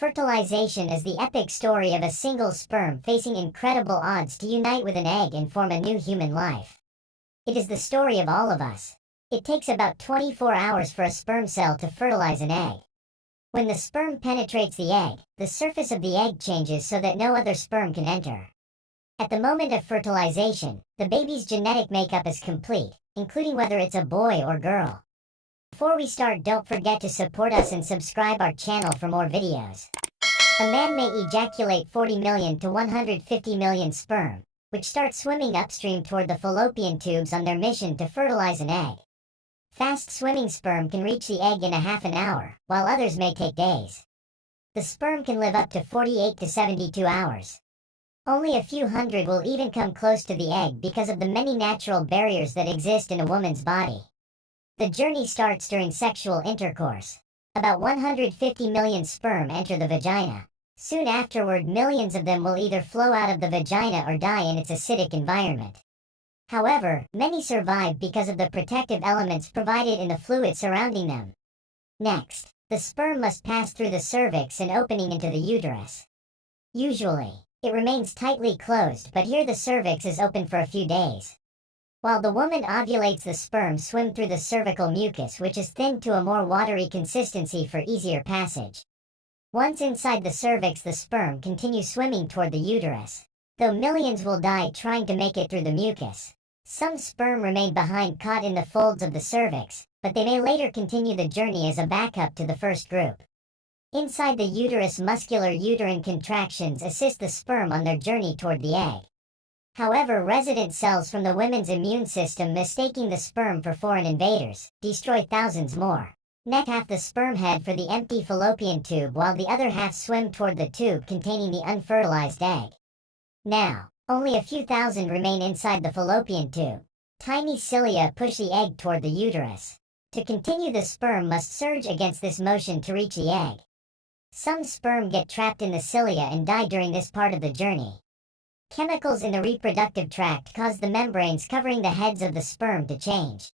Fertilization is the epic story of a single sperm facing incredible odds to unite with an egg and form a new human life. It is the story of all of us. It takes about 24 hours for a sperm cell to fertilize an egg. When the sperm penetrates the egg, the surface of the egg changes so that no other sperm can enter. At the moment of fertilization, the baby's genetic makeup is complete, including whether it's a boy or girl. Before we start, don't forget to support us and subscribe our channel for more videos. A man may ejaculate 40 million to 150 million sperm, which start swimming upstream toward the fallopian tubes on their mission to fertilize an egg. Fast-swimming sperm can reach the egg in a half an hour, while others may take days. The sperm can live up to 48 to 72 hours. Only a few hundred will even come close to the egg because of the many natural barriers that exist in a woman's body. The journey starts during sexual intercourse. About 150 million sperm enter the vagina. Soon afterward, millions of them will either flow out of the vagina or die in its acidic environment. However, many survive because of the protective elements provided in the fluid surrounding them. Next, the sperm must pass through the cervix and opening into the uterus. Usually, it remains tightly closed, but here the cervix is open for a few days. While the woman ovulates, the sperm swim through the cervical mucus, which is thinned to a more watery consistency for easier passage. Once inside the cervix, the sperm continue swimming toward the uterus. Though millions will die trying to make it through the mucus, some sperm remain behind caught in the folds of the cervix, but they may later continue the journey as a backup to the first group. Inside the uterus, muscular uterine contractions assist the sperm on their journey toward the egg. However, resident cells from the women's immune system, mistaking the sperm for foreign invaders, destroy thousands more. Net half the sperm head for the empty fallopian tube, while the other half swim toward the tube containing the unfertilized egg. Now, only a few thousand remain inside the fallopian tube. Tiny cilia push the egg toward the uterus. To continue, the sperm must surge against this motion to reach the egg. Some sperm get trapped in the cilia and die during this part of the journey. Chemicals in the reproductive tract cause the membranes covering the heads of the sperm to change.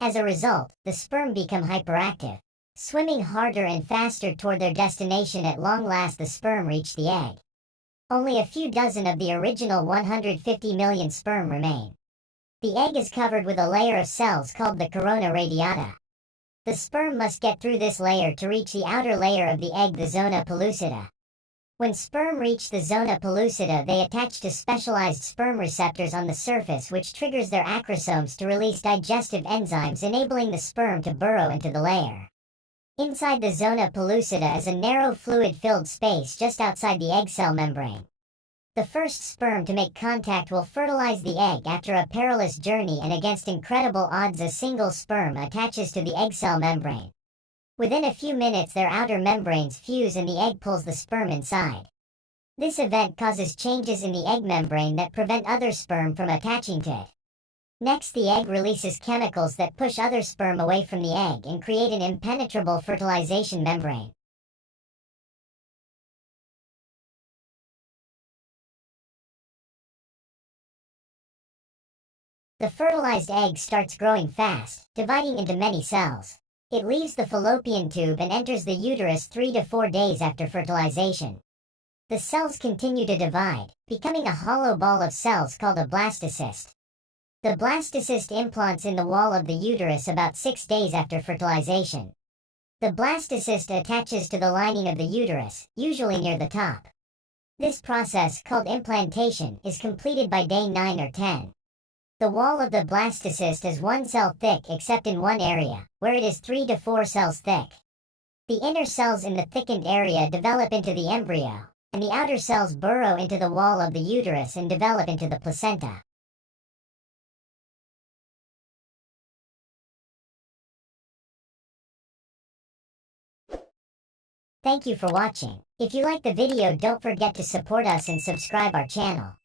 As a result, the sperm become hyperactive, swimming harder and faster toward their destination. At long last, the sperm reach the egg. Only a few dozen of the original 150 million sperm remain. The egg is covered with a layer of cells called the corona radiata. The sperm must get through this layer to reach the outer layer of the egg, the zona pellucida. When sperm reach the zona pellucida, they attach to specialized sperm receptors on the surface, which triggers their acrosomes to release digestive enzymes, enabling the sperm to burrow into the layer. Inside the zona pellucida is a narrow fluid-filled space just outside the egg cell membrane. The first sperm to make contact will fertilize the egg. After a perilous journey and against incredible odds, a single sperm attaches to the egg cell membrane. Within a few minutes, their outer membranes fuse and the egg pulls the sperm inside. This event causes changes in the egg membrane that prevent other sperm from attaching to it. Next, the egg releases chemicals that push other sperm away from the egg and create an impenetrable fertilization membrane. The fertilized egg starts growing fast, dividing into many cells. It leaves the fallopian tube and enters the uterus 3 to 4 days after fertilization. The cells continue to divide, becoming a hollow ball of cells called a blastocyst. The blastocyst implants in the wall of the uterus about 6 days after fertilization. The blastocyst attaches to the lining of the uterus, usually near the top. This process, called implantation, is completed by day 9 or 10. The wall of the blastocyst is 1 cell thick except in one area, where it is 3 to 4 cells thick. The inner cells in the thickened area develop into the embryo, and the outer cells burrow into the wall of the uterus and develop into the placenta. Thank you for watching. If you like the video, don't forget to support us and subscribe our channel.